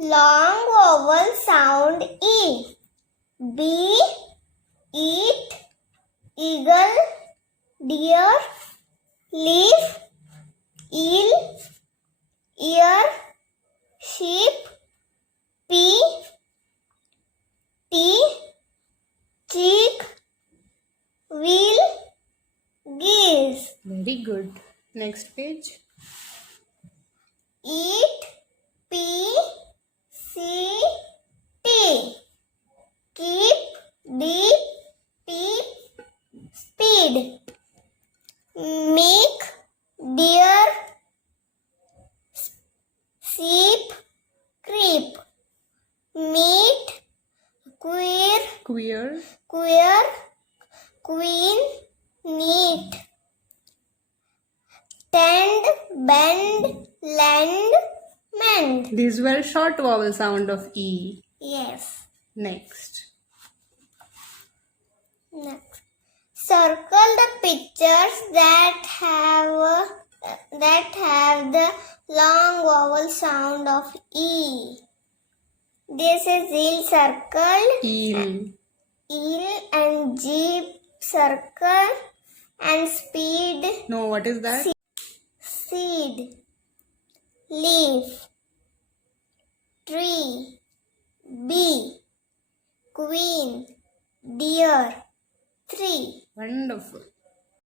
Long vowel sound E. B. Eat, eagle, deer, leaf, eel, ear, sheep, pea, tea, cheek, wheel, geese. Very good. Next page. Eat, P, C, T. Keep, D, P, speed. Make, deer, sheep, creep. Meet, queer, Queer. queer, queen, neat. Tend, bend, lend, mend. These were short vowel sound of E. Yes. Next. Next. Circle the pictures that have the long vowel sound of E. This is eel circle, Eel. eel and jeep circle, and speed, No, what is that? seed, leaf, tree, bee, queen, deer, tree. Wonderful.